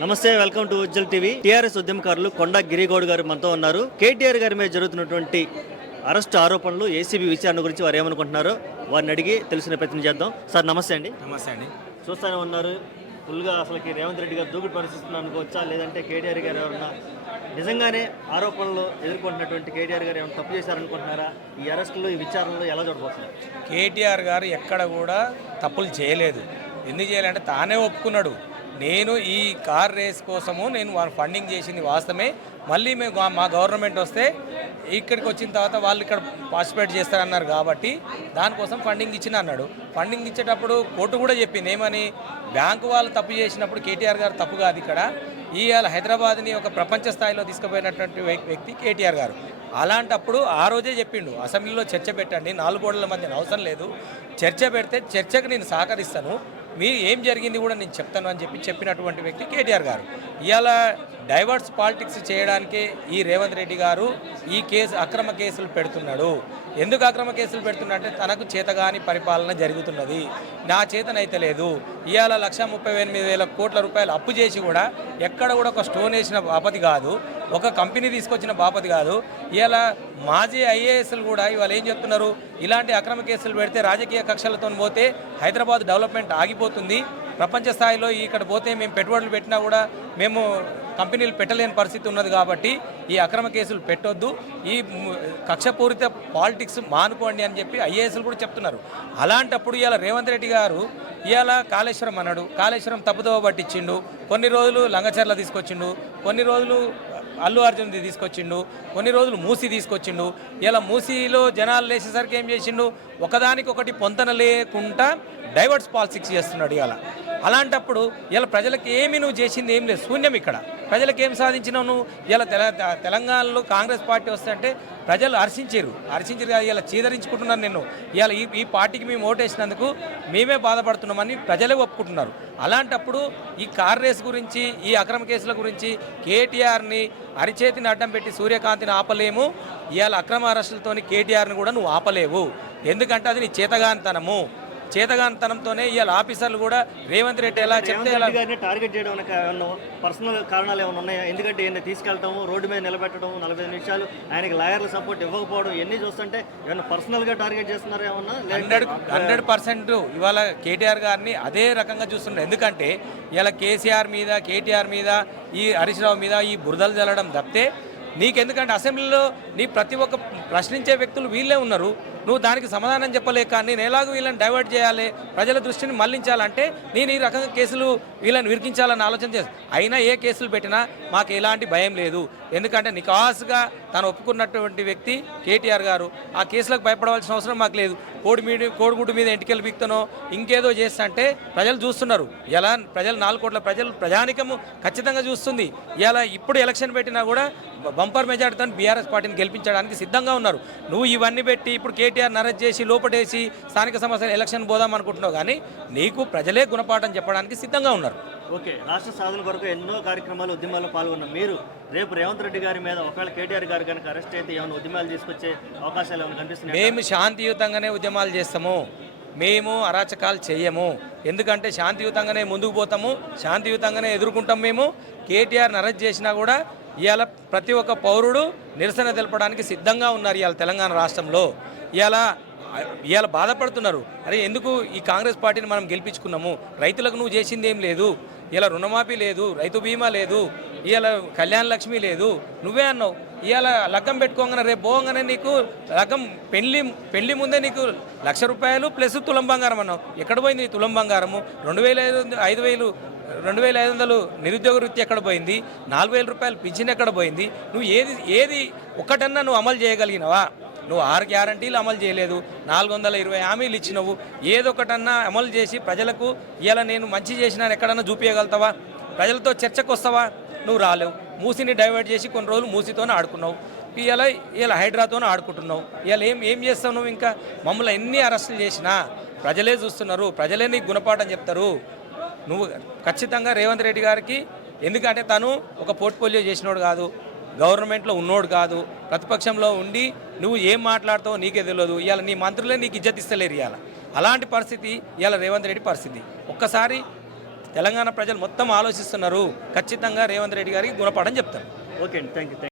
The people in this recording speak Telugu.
నమస్తే, welcome to Ujjal TV. TRS ఉద్యమకారులు కొండా గిరిగౌడ్ గారు మనతో ఉన్నారు. కేటీఆర్ గారి మీద జరుగుతున్నటువంటి అరెస్ట్ ఆరోపణలు, ఏసీబీ విచారణ గురించి వారు ఏమనుకుంటున్నారో వారిని అడిగి తెలిసిన ప్రయత్నం చేద్దాం. సార్ నమస్తే అండి. నమస్తే అండి. చూస్తూనే ఉన్నారు, ఫుల్గా అసలుకి రేవంత్ రెడ్డి గారు దూకుడు పరిస్థితులను అనుకోవచ్చా, లేదంటే కేటీఆర్ గారు ఎవరన్నా నిజంగానే ఆరోపణలు ఎదుర్కొంటున్నటువంటి కేటీఆర్ గారు ఏమైనా తప్పు చేశారనుకుంటున్నారా? ఈ అరెస్టులు, ఈ విచారణలు ఎలా చూడబోతున్నారు? కేటీఆర్ గారు ఎక్కడ కూడా తప్పులు చేయలేదు. ఎందుకు చేయాలంటే తానే ఒప్పుకున్నాడు. నేను ఈ కార్ రేస్ కోసము నేను ఫండింగ్ చేసింది వాస్తవమే. మళ్ళీ మా గవర్నమెంట్ వస్తే ఇక్కడికి వచ్చిన తర్వాత వాళ్ళు ఇక్కడ పార్టిసిపేట్ చేస్తారన్నారు కాబట్టి దానికోసం ఫండింగ్ ఇచ్చిన అన్నాడు. ఫండింగ్ ఇచ్చేటప్పుడు కోర్టు కూడా చెప్పింది ఏమని, బ్యాంకు వాళ్ళు తప్పు చేసినప్పుడు కేటీఆర్ గారు తప్పు కాదు. ఇక్కడ ఇవాళ హైదరాబాద్ని ఒక ప్రపంచ స్థాయిలో తీసుకుపోయినటువంటి వ్యక్తి కేటీఆర్ గారు. అలాంటప్పుడు ఆ రోజే చెప్పిండు, అసెంబ్లీలో చర్చ పెట్టండి, 4 గోడల మధ్య అవసరం లేదు, చర్చ పెడితే చర్చకు నేను సహకరిస్తాను, మీరు ఏం జరిగింది కూడా నేను చెప్తాను అని చెప్పినటువంటి వ్యక్తి కేటీఆర్ గారు. ఇవాళ డైవర్స్ పాలిటిక్స్ చేయడానికే ఈ రేవంత్ రెడ్డి గారు ఈ అక్రమ కేసులు పెడుతున్నాడు. ఎందుకు అక్రమ కేసులు పెడుతున్నాడంటే తనకు చేతగాని పరిపాలన జరుగుతున్నది, నా చేతనైతే లేదు. ఇవాళ 1,38,000 కోట్ల రూపాయలు అప్పు చేసి కూడా ఎక్కడ కూడా ఒక స్టోన్ వేసిన బాపతి కాదు, ఒక కంపెనీ తీసుకొచ్చిన బాపతి కాదు. ఇవాళ మాజీ ఐఏఎస్లు కూడా ఇవాళ ఏం చెప్తున్నారు, ఇలాంటి అక్రమ కేసులు పెడితే రాజకీయ కక్షలతో పోతే హైదరాబాద్ డెవలప్మెంట్ ఆగిపోతుంది, ప్రపంచ స్థాయిలో ఇక్కడ పోతే మేము పెట్టుబడులు పెట్టినా కూడా మేము కంపెనీలు పెట్టలేని పరిస్థితి ఉన్నది కాబట్టి ఈ అక్రమ కేసులు పెట్టొద్దు, ఈ కక్షపూరిత పాలిటిక్స్ మానుకోండి అని చెప్పి ఐఏఎస్లు కూడా చెప్తున్నారు. అలాంటప్పుడు ఇవాళ రేవంత్ రెడ్డి గారు ఇవాళ కాళేశ్వరం అన్నాడు, కాళేశ్వరం తప్పుదోవ పట్టించిండు, కొన్ని రోజులు లంగచర్ల తీసుకొచ్చిండు, కొన్ని రోజులు అల్లు అర్జున్ తీసుకొచ్చిండు, కొన్ని రోజులు మూసి తీసుకొచ్చిండు. ఇలా మూసీలో జనాలు లేచేసరికి ఏం చేసిండు, ఒకదానికొకటి పొంతన లేకుండా డైవర్స్ పాలిటిక్స్ చేస్తున్నాడు ఇవాళ. అలాంటప్పుడు ఇలా ప్రజలకు ఏమి నువ్వు చేసింది ఏం లేదు, శూన్యం. ఇక్కడ ప్రజలకు ఏం సాధించినావు నువ్వు? ఇలా తెలంగాణలో కాంగ్రెస్ పార్టీ వస్తుంటే ప్రజలు హర్షించారు కాదు, ఇలా చీదరించుకుంటున్నారు నిన్ను. ఇవాళ ఈ పార్టీకి మేము ఓటేసినందుకు మేమే బాధపడుతున్నామని ప్రజలే ఒప్పుకుంటున్నారు. అలాంటప్పుడు ఈ కార్ రేస్ గురించి, ఈ అక్రమ కేసుల గురించి కేటీఆర్ని అరిచేతిని అడ్డం పెట్టి సూర్యకాంతిని ఆపలేము, ఇవాళ అక్రమ అరెస్టులతోని కేటీఆర్ని కూడా నువ్వు ఆపలేవు. ఎందుకంటే అది నీ చేతగానితనంతోనే ఇవాళ ఆఫీసర్లు కూడా రేవంత్ రెడ్డి ఎలా చెప్తే ఎలా టార్గెట్ చేయడం పర్సనల్ కారణాలు ఏమైనా ఉన్నాయా? ఎందుకంటే ఈయన తీసుకెళ్ళటము, రోడ్డు మీద నిలబెట్టడం, 45 నిమిషాలు ఆయనకి లాయర్ల సపోర్ట్ ఇవ్వకపోవడం, ఇవన్నీ చూస్తుంటే ఏమన్నా పర్సనల్గా టార్గెట్ చేస్తున్నారా ఏమన్నా? 100% ఇవాళ కేటీఆర్ గారిని అదే రకంగా చూస్తున్నారు. ఎందుకంటే ఇలా కేసీఆర్ మీద, కేటీఆర్ మీద, ఈ హరీష్ రావు మీద ఈ బురదలు చల్లడం తప్పితే నీకెందుకంటే అసెంబ్లీలో నీ ప్రతి ఒక్క ప్రశ్నించే వ్యక్తులు వీళ్ళే ఉన్నారు. నువ్వు దానికి సమాధానం చెప్పలేక నేను ఎలాగో వీళ్ళని డైవర్ట్ చేయాలి, ప్రజల దృష్టిని మళ్లించాలంటే నేను ఈ రకంగా కేసులు వీళ్ళని విరికించాలని ఆలోచన చేస్తాను. అయినా ఏ కేసులు పెట్టినా మాకు ఎలాంటి భయం లేదు. ఎందుకంటే నికాసుగా తను ఒప్పుకున్నటువంటి వ్యక్తి కేటీఆర్ గారు. ఆ కేసులకు భయపడవలసిన అవసరం మాకు లేదు. కోడిగుడ్డు మీద ఎంటికలు బిక్తనో ఇంకేదో చేస్తా అంటే ప్రజలు చూస్తున్నారు. ఎలా ప్రజలు 4 కోట్ల ప్రజానికము ఖచ్చితంగా చూస్తుంది. ఇలా ఇప్పుడు ఎలక్షన్ పెట్టినా కూడా బంపర్ మెజార్టీతో బీఆర్ఎస్ పార్టీని గెలిపించడానికి సిద్ధంగా ఉన్నారు. నువ్వు ఇవన్నీ పెట్టి ఇప్పుడు కేటీఆర్ అరెస్ట్ చేసి లోపటేసి స్థానిక సమస్యలు ఎలక్షన్ పోదాం అనుకుంటున్నావు, కానీ నీకు ప్రజలే గుణపాఠం చెప్పడానికి సిద్ధంగా ఉన్నారు. ఓకే, రాష్ట్ర సాధన కొరకు ఎన్నో కార్యక్రమాలు, ఉద్యమాల్లో పాల్గొన్నాం. మీరు రేపు రేవంత్ రెడ్డి గారి మీద ఒకవేళ కేటీఆర్ గారు కనుక అరెస్ట్ అయితే ఏమైనా ఉద్యమాలు తీసుకొచ్చే అవకాశాలు ఏమైనా కనిపిస్తున్నాయి? మేము శాంతియుతంగానే ఉద్యమాలు చేస్తాము, మేము అరాచకాలు చేయము. ఎందుకంటే శాంతియుతంగానే ముందుకు పోతాము, శాంతియుతంగానే ఎదుర్కొంటాం. మేము కేటీఆర్ని అరెస్ట్ చేసినా కూడా ఇవాళ ప్రతి ఒక్క పౌరుడు నిరసన తెలపడానికి సిద్ధంగా ఉన్నారు. ఇవాళ తెలంగాణ రాష్ట్రంలో ఇవాళ బాధపడుతున్నారు. అరే ఎందుకు ఈ కాంగ్రెస్ పార్టీని మనం గెలిపించుకున్నాము, రైతులకు నువ్వు చేసింది ఏం లేదు, ఇలా రుణమాఫీ లేదు, రైతు బీమా లేదు, ఇవాళ కళ్యాణ లక్ష్మి లేదు, నువ్వే అన్నావు. ఇవాళ లగ్గం పెట్టుకోగానే రేపు పోగానే నీకు లగ్గం పెళ్లి ముందే నీకు 1,00,000 రూపాయలు ప్లస్ తులం బంగారం అన్నావు. ఎక్కడ పోయింది తులం బంగారము? 2,500 నిరుద్యోగ వృత్తి ఎక్కడ పోయింది? 4,000 రూపాయలు పింఛన్ ఎక్కడ పోయింది? నువ్వు ఏది ఒక్కటన్నా నువ్వు అమలు చేయగలిగినవా? నువ్వు 6 గ్యారంటీలు అమలు చేయలేదు, 420 హామీలు ఇచ్చినవు. ఏదొకటన్నా అమలు చేసి ప్రజలకు ఇలా నేను మంచి చేసినా ఎక్కడన్నా చూపించగలుగుతావా? ప్రజలతో చర్చకు వస్తావా? నువ్వు రాలేవు. మూసిని డైవర్ట్ చేసి కొన్ని రోజులు మూసితోనే ఆడుకున్నావు, ఇలా హైడ్రాతోనే ఆడుకుంటున్నావు. ఇలా ఏం చేస్తావు నువ్వు? ఇంకా మమ్మల్ని ఎన్ని అరెస్టులు చేసినా ప్రజలే చూస్తున్నారు, ప్రజలే నీకు గుణపాఠం చెప్తారు. నువ్వు ఖచ్చితంగా రేవంత్ రెడ్డి గారికి, ఎందుకంటే తను ఒక పోర్ట్ఫోలియో చేసినోడు కాదు, గవర్నమెంట్లో ఉన్నోడు కాదు, ప్రతిపక్షంలో ఉండి నువ్వు ఏం మాట్లాడతావో నీకే తెలియదు. ఇవాళ నీ మంత్రులే నీకు ఇజ్జత్ ఇస్తలేరు. ఇవాళ అలాంటి పరిస్థితి ఇవాళ రేవంత్ రెడ్డి పరిస్థితి. ఒక్కసారి తెలంగాణ ప్రజలు మొత్తం ఆలోచిస్తున్నారు. ఖచ్చితంగా రేవంత్ రెడ్డి గారికి గుణపాఠం చెప్తారు. ఓకే అండి, థ్యాంక్ యూ.